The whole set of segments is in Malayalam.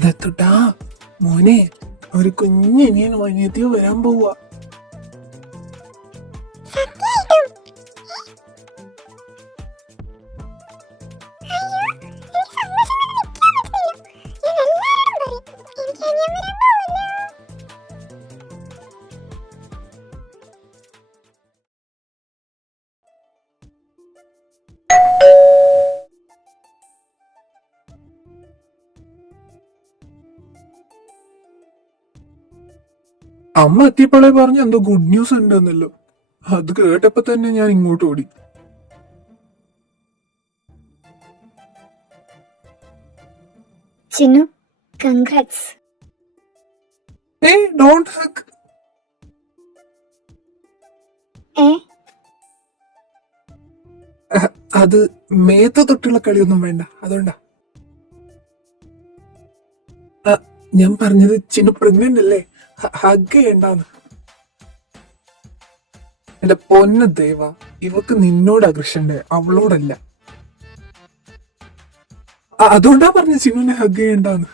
ദത്തുട്ടാ മോനെ, ഒരു കുഞ്ഞിനിയൻ വനിയത്തിയോ വരാൻ പോവാ. അമ്മ എത്തിയപ്പോഴേ പറഞ്ഞു എന്തോ ഗുഡ് ന്യൂസ് ഉണ്ടെന്നല്ലോ. അത് കേട്ടപ്പോ തന്നെ ഞാൻ ഇങ്ങോട്ട് ഓടി. ചിന്നു, കൺഗ്രാറ്റ്സ്. Don't hug. അത് മേത്ത തൊട്ടുള്ള കളിയൊന്നും വേണ്ട, അതുകൊണ്ടാ. ഞാൻ പറഞ്ഞത് ചിന്നു പ്രഗ്നന്റ് അല്ലേ, ഹഗ് ചെയ്യണ്ടെന്ന്. എന്റെ പൊന്ന ദേവ, ഇവക്ക് നിന്നോട് അഗ്രഷന്റെ, അവളോടല്ല. അതുകൊണ്ടാ പറഞ്ഞ ചിന്നുനെ ഹഗ് ചെയ്യണ്ടെന്ന്.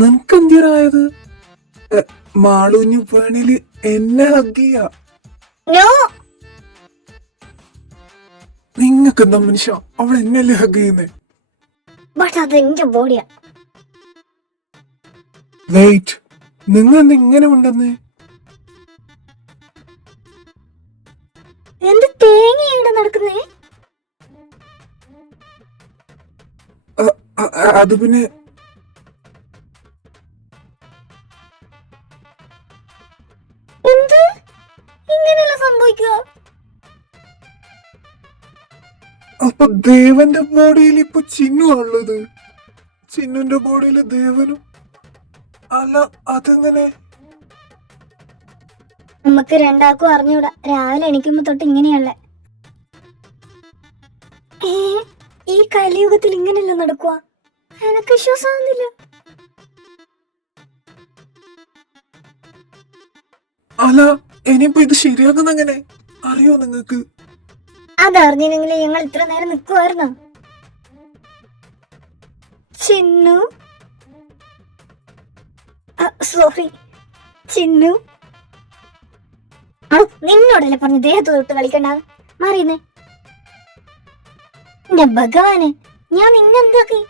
നിനക്ക് എന്തിനായത്? മാളൂഞ്ഞു വേണേല് എന്നെ ഹഗ് ചെയ്യാ. നിങ്ങക്ക് എന്താ മനുഷ്യ, അവൾ എന്നല്ലേ ഹഗ് ചെയ്യുന്നേ? വെയിറ്റ്, നിങ്ങൾ എന്താ ഇങ്ങനെ ഉണ്ടെന്നേ? എന്ത് തേങ്ങയാണ് നടക്കുന്നേ? അത് പിന്നെ എന്ത് ഇങ്ങനെയല്ല സംഭവിക്കുക? അപ്പൊ ദേവന്റെ ബോഡിയിൽ ഇപ്പൊ ചിന്നു ഉള്ളത്, ചിന്നുന്റെ ബോഡിയില് ദേവനും. അല്ല, അതെങ്ങനെ? നമുക്ക് രണ്ടാൾക്കും അറിഞ്ഞൂടാ. രാവിലെ എണീക്കുമ്പോ തൊട്ട് ഇങ്ങനെയല്ല. ഈ കലിയുഗത്തിൽ ഇങ്ങനെയല്ല നടക്കുക. എനക്ക് വിശ്വാസമാവുന്നില്ല. അല്ല, ഇനിയിപ്പോ ഇത് ശരിയാക്കുന്ന എങ്ങനെ അറിയോ നിങ്ങക്ക്? അതറിഞ്ഞില്ലെങ്കിൽ ഞങ്ങൾ ഇത്ര നേരം നിൽക്കുമായിരുന്നോ? ചിന്നു, സോറി ചിന്നു. നിന്നോടല്ലേ പറഞ്ഞു ദേഹത്ത് തൊട്ട് കളിക്കണ്ട, മാറിയുന്നേ. എന്റെ ഭഗവാനെ, ഞാൻ നിന്നെന്താക്കി?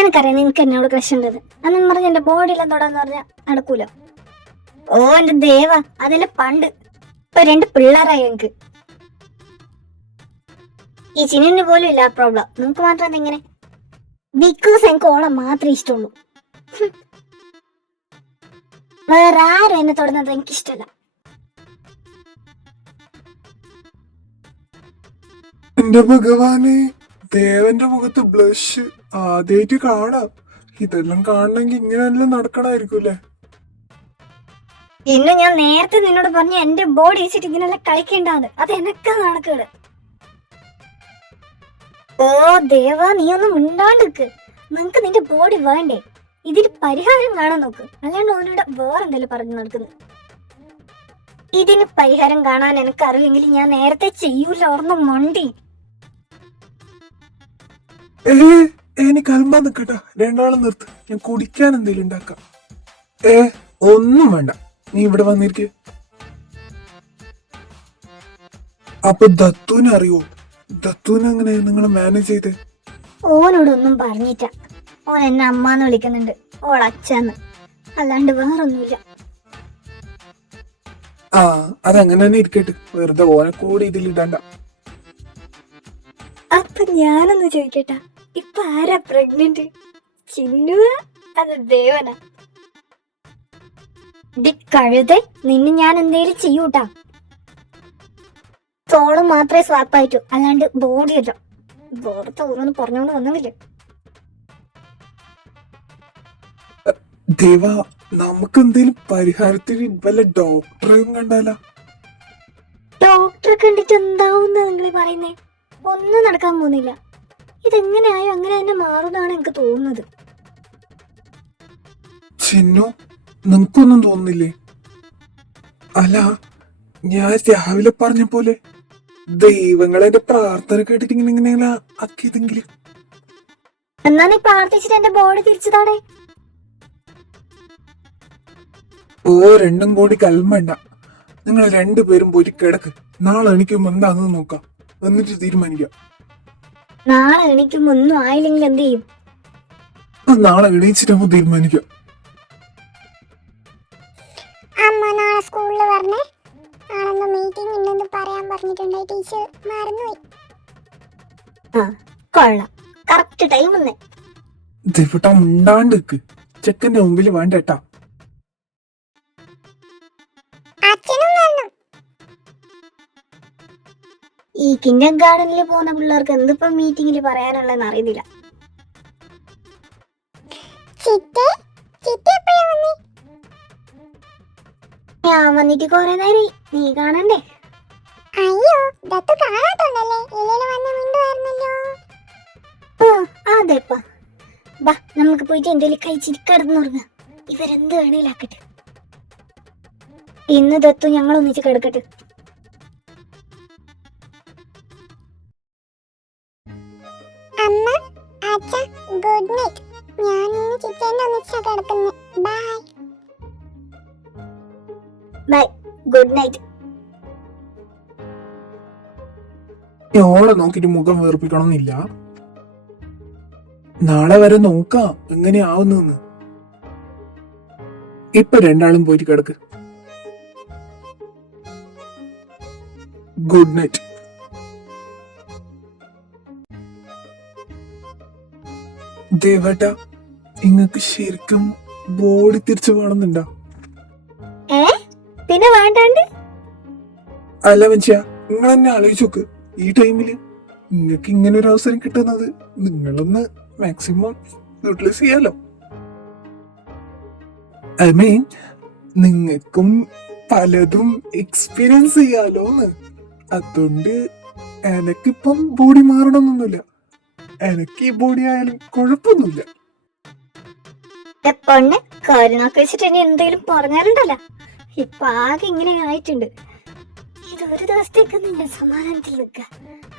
എനിക്കറിയാം നിനക്ക് എന്നോട് ക്രഷ് ഉണ്ടത്. അന്നും പറഞ്ഞ എന്റെ ബോഡിയിലും തൊടാന്ന് പറഞ്ഞാ നടക്കൂല. ഓ എന്റെ ദേവ, അതല്ലേ പണ്ട്. ഇപ്പൊ 2 പിള്ളേരായി എനിക്ക്. ഈ ചിന്നിന് പോലും ഇല്ല ആ പ്രോബ്ലം. നിങ്ങക്ക് മാത്രം എന്തെങ്ങനെ? ബിക്കോസ് എനിക്ക് ഓളം മാത്രമേ ഇഷ്ടമുള്ളൂ. വേറെ ആരും എന്നെ തൊടുന്നത് എനിക്കിഷ്ടല്ല. എന്റെ ഭഗവാനെ, ദേവന്റെ മുഖത്ത് ബ്ലഷ് ആദ്യമായിട്ട് കാണാം. ഇതെല്ലാം കാണണമെങ്കിൽ ഇങ്ങനെയെല്ലാം നടക്കണായിരിക്കൂലേ? ഇന്ന് ഞാൻ നേരത്തെ നിന്നോട് പറഞ്ഞു എന്റെ ബോഡി വെച്ചിട്ട് ഇങ്ങനെല്ലാം കളിക്കേണ്ടാന്ന്. അത് എനക്കാ നടക്കേട്. ഓ ദേവ, നീ ഒന്നും മിണ്ടാണ്ടിക്ക്. നിനക്ക് നിന്റെ ബോഡി വേണ്ടേ? ഇതിന് പരിഹാരം കാണാൻ നോക്ക്, അല്ലാണ്ട് ഓനോട് വേറെന്തെങ്കിലും പറഞ്ഞു നടക്കുന്നു. ഇതിന് പരിഹാരം കാണാൻ എനിക്ക് അറിയില്ലെങ്കിൽ ഞാൻ നേരത്തെ ചെയ്യൂല. ഓർമ്മ മണ്ടി. എനിക്ക് അൽമാ നിക്കട്ടാ, രണ്ടാളും നിർത്ത്. ഞാൻ കുടിക്കാൻ എന്തെങ്കിലും ഉണ്ടാക്കാം. ഒന്നും വേണ്ട, നീ ഇവിടെ വന്നിരിക്കെ. അപ്പൊ ദത്തൂനെ അറിയോ? ദത്തൂനെ എങ്ങനെ നിങ്ങൾ മാനേജ് ചെയ്തേ? ഓനോടൊന്നും പറഞ്ഞിട്ട. ഓൻ എന്നെ അമ്മാന്ന് വിളിക്കുന്നുണ്ട്, ഓളച്ഛന്ന്, അല്ലാണ്ട് വേറൊന്നുമില്ല. അതങ്ങനെ തന്നെ ഇരിക്കട്ടെ, വെറുതെ ഓനെ കൂടി ഇതിലിടണ്ട. അപ്പൊ ഞാനൊന്ന് ചോദിക്കട്ടാ, ഇപ്പൊ ആരാ പ്രഗ്നന്റ്? ചിന്നുവ അത് ദേവനാ? കഴുതെ, നിന്നെ ഞാൻ എന്തേലും ചെയ്യൂട്ടാ. തോള് മാത്രമേ സ്വാപ്പായിട്ടു, അല്ലാണ്ട് ബോഡിയല്ല. വേറെ തോന്നുന്നു പറഞ്ഞോണ്ട് വന്നില്ല. ദേവ, നമുക്ക് എന്തേലും പരിഹാരത്തിന് വല്ല ഡോക്ടറെയും കണ്ടാലോ? ഡോക്ടറെ കണ്ടിട്ട് എന്താവുന്ന നിങ്ങൾ പറയുന്നേ? ഒന്നും നടക്കാൻ പോകുന്നില്ല. ഇതെങ്ങനെയായോ അങ്ങനെ തന്നെ മാറുന്നാണ് എനിക്ക് തോന്നുന്നത്. ചിന്നു, നിനക്കൊന്നും തോന്നുന്നില്ലേ? അല്ല, ഞാൻ രാവിലെ പറഞ്ഞ പോലെ ദൈവങ്ങളെ പ്രാർത്ഥന കേട്ടിട്ട് ഇങ്ങനെ ആക്കിയതെങ്കിലും. എന്നാ നീ പ്രാർത്ഥിച്ചിട്ട് എന്റെ ബോഡി തിരിച്ചതാണേ. ഓ രണ്ടും കൂടി കൽമണ്ട. നിങ്ങൾ രണ്ടുപേരും പോയിട്ട് കിടക്ക്. നാളെ എനിക്കും എന്താണെന്ന് നോക്കാം, എന്നിട്ട് തീരുമാനിക്കാം. നാളെ എനിക്കും ഒന്നും ആയില്ലെങ്കിൽ എന്ത് ചെയ്യും? നാളെ എണീച്ചിട്ടാകുമ്പോ തീരുമാനിക്കാം. അമ്മ നാളെ സ്കൂളിൽ പറഞ്ഞേ, നാളെ മീറ്റിംഗ് ഉണ്ടെന്ന് പറയാൻ പറഞ്ഞിട്ടുണ്ടായി ടീച്ചർ, മറന്നുപോയി. ആ കൊള്ളാം, കറക്റ്റ് ടൈം ഒന്നേ. ദിവട്ട ഉണ്ടാണ്ട് നിക്ക്. ചെക്കന്റെ മുമ്പിൽ വേണ്ടേട്ടാ. അച്ഛനും വരണം. ഈ കിൻഡർ ഗാർഡനിൽ പോകുന്ന പിള്ളേർക്ക് എന്തിപ്പോ മീറ്റിംഗിൽ പറയാനുള്ളതെന്ന് അറിയുന്നില്ല. ചിറ്റേ, ചിറ്റേ എപ്പോഴാ വന്നേ? ഞാൻ വന്നിട്ട് കൊറേ നേരായി, നീ കാണണ്ടേ? അയ്യോ, ദത്തു കാണാത്തുണ്ടല്ലേ, ഇലയിൽ വന്ന് മിണ്ടുവായിരുന്നല്ലോ. അതെപ്പാ, ബാ നമുക്ക് പോയിട്ട് എന്തേലും കഴിച്ചിട്ട് കിടന്നുറങ്ങാം. ഇവരെന്ത് വേണേലാക്കട്ടെ. ഇന്ന് ദത്തു ഞങ്ങൾ ഒന്നിച്ച് കിടക്കട്ടെ. അമ്മ, അച്ഛ, ഗുഡ് നൈറ്റ്. ഞാൻ ഇന്ന് ചിറ്റേന്റെ ഒന്നിച്ചാ കിടക്കുന്നത്. ബൈ. Bye, good night. ഓളെ നോക്കിട്ട് മുഖം വേർപ്പിക്കണമെന്നില്ല. നാളെ വരെ നോക്കാം എങ്ങനെയാവുന്നെന്ന്. ഇപ്പൊ രണ്ടാളും പോയിട്ട് കിടക്ക്. Good night. ദേവട്ട, ഇങ്ങക്ക് ശരിക്കും ബോഡി തിരിച്ചു വേണമെന്നുണ്ടോ? പിന്നെ വേണ്ടാണ്ട്? അല്ല മനുഷ്യ, നിങ്ങൾ എന്നെ ആലോചിച്ച് നോക്ക്. ഈ ടൈമില് നിങ്ങക്ക് ഇങ്ങനെ ഒരു അവസരം കിട്ടുന്നത് നിങ്ങളൊന്ന് മാക്സിമം യൂട്ടിലൈസ് ചെയ്യാലോ. ഐ മീൻ നിങ്ങൾക്കും പലതും എക്സ്പീരിയൻസ് ചെയ്യാലോന്ന്. അതുകൊണ്ട് എനക്കിപ്പം ബോഡി മാറണമെന്നൊന്നുമില്ല. എനക്ക് ഈ ബോഡി ആയാലും കുഴപ്പമൊന്നുമില്ല. പൊണ്ണെ കാര്യങ്ങളൊക്കെ വെച്ചിട്ട് ഇനി എന്തെങ്കിലും പറഞ്ഞാലുണ്ടല്ല, ഇപ്പൊ ആകെ ഇങ്ങനെ ആയിട്ടുണ്ട്. ഇത് ഒരു ദിവസത്തേക്കൊന്ന് ഞാൻ സമാധാനത്തിൽ നിൽക്ക.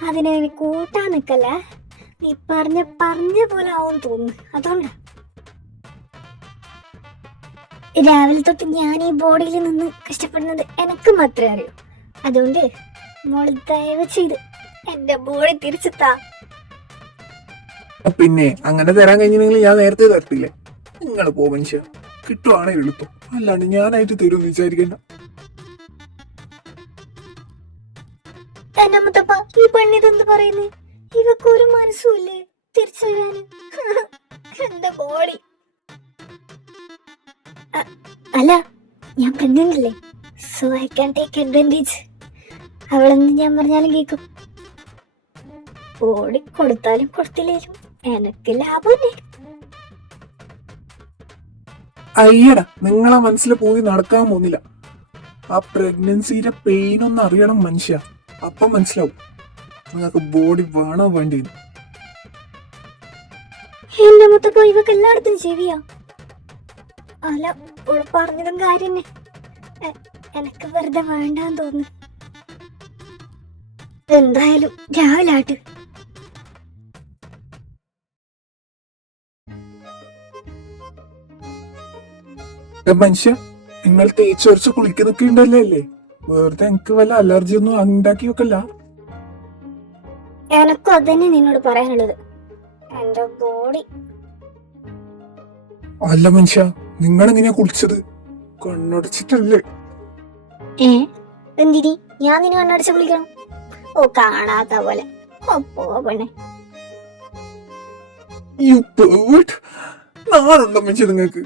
അതിനെ ഇനി കൂട്ടാൻ നിക്കല്ല. നീ പറഞ്ഞ പോലെ ആവും തോന്നുന്നു. അതുകൊണ്ടാ രാവിലെ തൊട്ട് ഞാൻ ഈ ബോഡിയിൽ നിന്ന് കഷ്ടപ്പെടുന്നത് എനിക്ക് മാത്രമേ അറിയൂ. അതുകൊണ്ട് മോള് ദയവ് ചെയ്ത് എന്റെ ബോഡി തിരിച്ചു താ. പിന്നെ അങ്ങനെ തരാൻ കഴിഞ്ഞില്ലെങ്കിൽ ഞാൻ നേരത്തെ തരത്തില്ലേ. നിങ്ങൾ പോ മനുഷ്യ, കിട്ടുവാണെങ്കിൽ എളുപ്പം, അല്ലാണ്ട് ഞാനായിട്ട് തരുമെന്ന് വിചാരിക്കണ്ട. എന്റെ മുത്തപ്പ, ഈ പെണ്ണിതെന്ത് പറയുന്നേ? ഇവക്ക് ഒരു മനസ്സുമില്ലേ തിരിച്ചു തരാന്? എന്റെ ബോഡി. അല്ല, ഞാൻ പ്രഗ്നന്റ് അല്ലേ, so I can take advantage. അവളെന്ന് ഞാൻ പറഞ്ഞാലും കേൾക്കും. ബോഡി കൊടുത്താലും കൊടുത്തില്ലേലും എനക്ക് ലാഭമല്ലേ. അയ്യടാ, നിങ്ങളെ മനസ്സിൽ പോയി നടക്കാൻ പോകുന്നില്ല. ആ പ്രഗ്നൻസിയുടെ പെയിൻ ഒന്ന് അറിയണം മനുഷ്യ, അപ്പം മനസ്സിലാവും നിങ്ങൾക്ക് ബോഡി വേണോ വേണ്ടിയെന്ന്. എന്റെ മുത്തപ്പ, ഇവക്ക് എല്ലായിടത്തും ചെവിയാ. അല്ല, ഓള് പറഞ്ഞതും കാര്യം തന്നെ. എനക്ക് വെറുതെ വേണ്ടാന്ന് തോന്നുന്നു. എന്തായാലും രാവിലെ ആട്ട്. മനുഷ്യ, നിങ്ങൾ തേച്ചൊരച്ച് കുളിക്കുന്നൊക്കെ ഉണ്ടല്ലേ അല്ലേ? വെറുതെ എനിക്ക് വല്ല അലർജി ഒന്നും ഉണ്ടാക്കി വെക്കല്ല. എനക്കും അതന്നെ നിന്നോട് പറയാനുള്ളത്. എന്റെ ബോഡി. അല്ല മനുഷ്യ, നിങ്ങൾ എങ്ങനെയാ കുളിച്ചത്? കണ്ണടച്ചിട്ടല്ലേ? എന്തിനി ഞാൻ നിന്നെ കണ്ണടച്ച് വിളിക്കണം? ഓ, കാണാത്ത പോലെ. ഓ പെണ്ണെ, നാളുണ്ടോ മനുഷ്യ നിങ്ങൾക്ക്?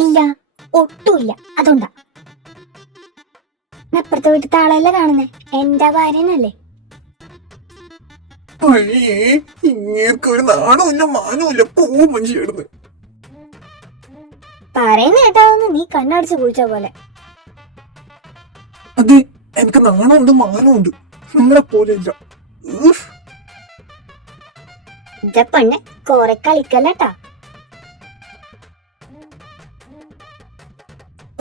ഇല്ല, ഒട്ടുമില്ല. അതുകൊണ്ടാ അപ്പുറത്തെ വീട്ടിൽ താളല്ലേ കാണുന്നേ, എന്റെ ഭാര്യനല്ലേ. അയ്യേ, ഇങ്ങേർക്കൊരു നാണമില്ല മാനമില്ല. പോ മനുഷ്യടുന്ന്. പറയുന്ന കേട്ടാവുന്ന നീ കണ്ണടിച്ച് കുളിച്ച പോലെ. അതെ, എനിക്ക് നാണമുണ്ട് മാനമുണ്ട്, നിങ്ങളെ പോലെ ഇല്ല. പെണ്ണെ കൊറേ കളിക്കല്ലട്ടാ.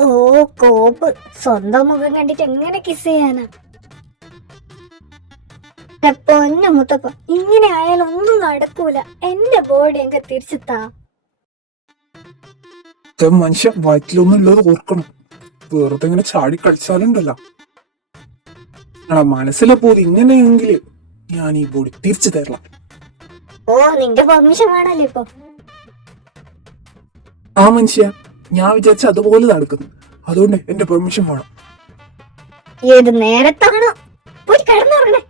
ഓ കോപ്പ്, സ്വന്തം മുഖം കണ്ടിട്ട് എങ്ങനെ കിസ് ചെയ്യാനാ? പൊന്നു മുത്തപ്പ, ഇങ്ങനെ ആയാലും ഒന്നും നടക്കൂല. എന്റെ ബോഡി എങ്ക തിരിച്ചെത്താ. മനുഷ്യ വയറ്റിലൊന്നും ഉള്ളത് ഓർക്കണം. വെറുതെ ഇങ്ങനെ ചാടി കളിച്ചാലുണ്ടല്ലോ. നിങ്ങളെ മനസ്സിലെ പോലെ ഇങ്ങനെയെങ്കിൽ ഞാൻ ഈ ബോഡി തിരിച്ചു തരலாம். ഓ, നിന്റെ പെർമിഷൻ വേണല്ലേ ഇപ്പൊ? ആ മനുഷ്യ, ഞാൻ വിചാരിച്ച അതുപോലെ നടക്കുന്നു. അതുകൊണ്ട് എന്റെ പെർമിഷൻ വേണം. ഏത് നേരത്താണോ പോയി കിടന്നുറങ്ങണേ?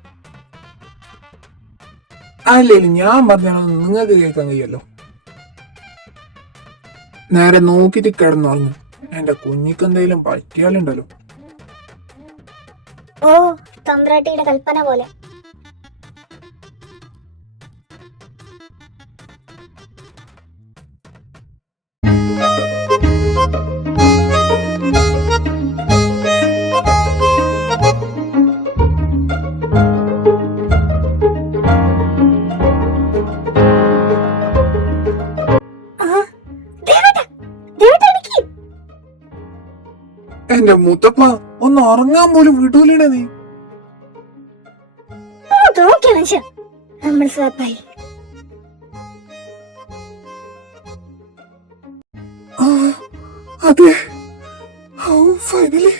അല്ലേലും ഞാൻ പറഞ്ഞാൽ നിങ്ങൾക്ക് കേൾക്കാൻ കഴിയല്ലോ. നേരെ നോക്കിട്ട് കിടന്നുറങ്ങും. എന്റെ കുഞ്ഞിക്ക് എന്തെങ്കിലും പറ്റിയാലുണ്ടല്ലോ. ഓ, തമ്പ്രാട്ടിയുടെ കൽപ്പന പോലെ. എന്റെ മുത്തപ്പ, ഒന്ന് ഉറങ്ങാൻ പോലും വിടൂലേ നീ. നോക്കിയ മനുഷ്യ, നമ്മൾ സ്വാപ്പായി. അതെ, ഫൈനലി.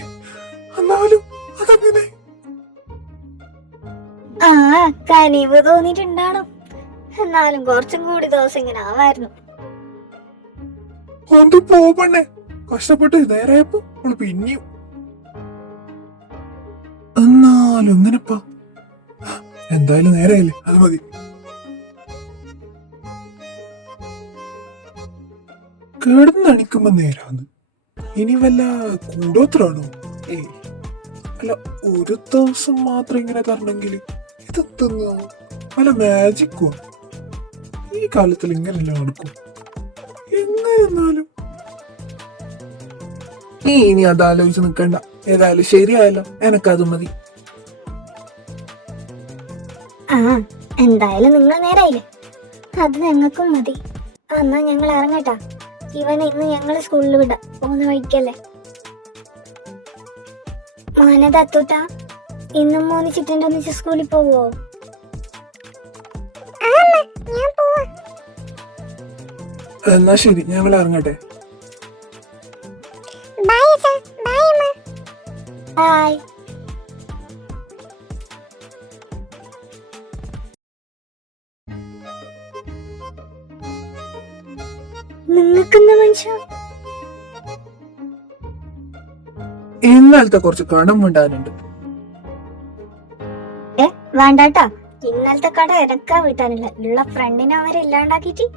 എന്നാലും അതങ്ങനെ കനിവ് തോന്നിട്ടുണ്ടാണോ? എന്നാലും കുറച്ചും കൂടി ദിവസം ഇങ്ങനെ ആവായിരുന്നു. കൊണ്ട് പോവണ്ണേ. കഷ്ടപ്പെട്ട് നേരായപ്പോ അവള് പിന്നെയും. എന്നാലും ഇങ്ങനെപ്പാ. എന്തായാലും നേരെയല്ലേ, അത് മതി. കിടന്നണിക്കുമ്പോ നേരാന്ന്. ഇനി വല്ല കൂടോത്രാണോ? ഏയ് അല്ല, ഒരു ദിവസം മാത്രം ഇങ്ങനെ തരണമെങ്കിൽ ഇതെത്തുന്ന വല്ല മാജിക്കോ? ഈ കാലത്തിൽ ഇങ്ങനെയല്ല നടക്കും. എങ്ങനെന്നാലും നീ ഇനി അതാലോചിച്ച് നിക്കണ്ട. ഏതായാലും ശരിയായല്ലോ, എനക്കത് മതി. എന്തായാലും നിങ്ങൾ നേരായില്ലേ, അത് ഞങ്ങൾക്കും മതി. എന്നാ ഞങ്ങൾ ഇറങ്ങട്ടാ. ഇവനെ ഇന്ന് ഞങ്ങൾ സ്കൂളിൽ വിടാം. പോകുന്ന വഴിക്കല്ലേ. മോനെ തത്തൂട്ടാ, ഇന്നും മോന് ചിറ്റൻ്റെ ഒന്നിച്ച് സ്കൂളിൽ പോവോ? എന്നാ ശരി, ഞങ്ങൾ ഇറങ്ങട്ടെ. ഹായ്. നിങ്ങൾക്കെന്താ മനുഷ്യ? ഇന്നലത്തെ കുറച്ച് കടം വിടാനുണ്ട്. വേണ്ടാട്ടാ, ഇന്നലത്തെ കട എനക്കാ വീട്ടാനില്ല. ഉള്ള ഫ്രണ്ടിനെ അവരെ ഇല്ലാണ്ടാക്കിട്ട്.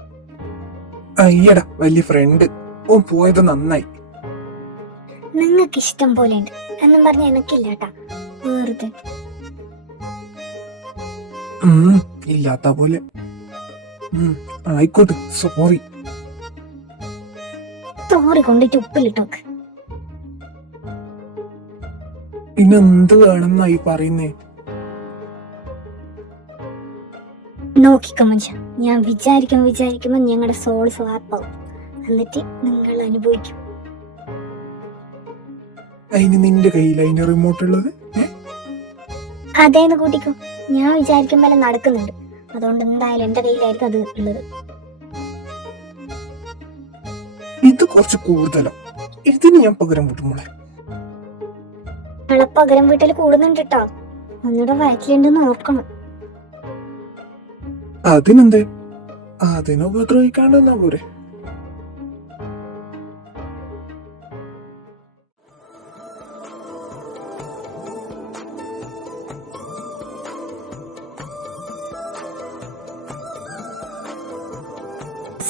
അയ്യടാ, വലിയ ഫ്രണ്ട്. ഓ, പോയത് നന്നായി. നിങ്ങക്ക് ഇഷ്ടം പോലെ ഉണ്ട് എന്നും പറഞ്ഞ എനക്കില്ലാട്ടാ. വെറുതെ ഇല്ലാത്ത പോലെ. ആയിക്കോട്ടെ, സോറി. തോറി കൊണ്ടിട്ട് ഉപ്പിലിട്ടോക്ക്. ഇന്നെന്ത് വേണമെന്നായി പറയുന്നേ? നോക്കിക്കോ മനുഷ്യ, ഞാൻ വിചാരിക്കുമ്പോ ഞങ്ങളുടെ സോൾ സ്വാപ്പാവും. എന്നിട്ട് നിങ്ങൾ അനുഭവിക്കും. അതിന് നിന്റെ കയ്യിൽ അതിന്റെ റിമോട്ട് ഉള്ളത്? അതേന്ന് കൂട്ടിക്കോ. ഞാൻ വിചാരിക്കുമ്പോൾ നടക്കുന്നുണ്ട്. അതുകൊണ്ട് എന്തായാലും എന്റെ കയ്യിലായിരിക്കും അത് ഉള്ളത്. ഇത് കുറച്ച് കൂടുതലാ. ഇതിന് ഞാൻ പകരം വിട്ടുമോളെ. പകരം വീട്ടിൽ കൂടുന്നുണ്ട് കേട്ടോ. ഒന്നുകൂടെ വയറ്റിലുണ്ടെന്ന് ഓർക്കണം. അതിനെന്തേ? അതിനെ ഉപദ്രവിക്കാണ്ടെന്നാ പോരെ.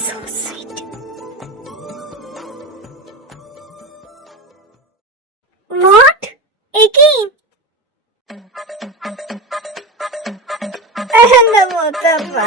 So sweet. What? Again? എന്താ മുത്തപ്പ?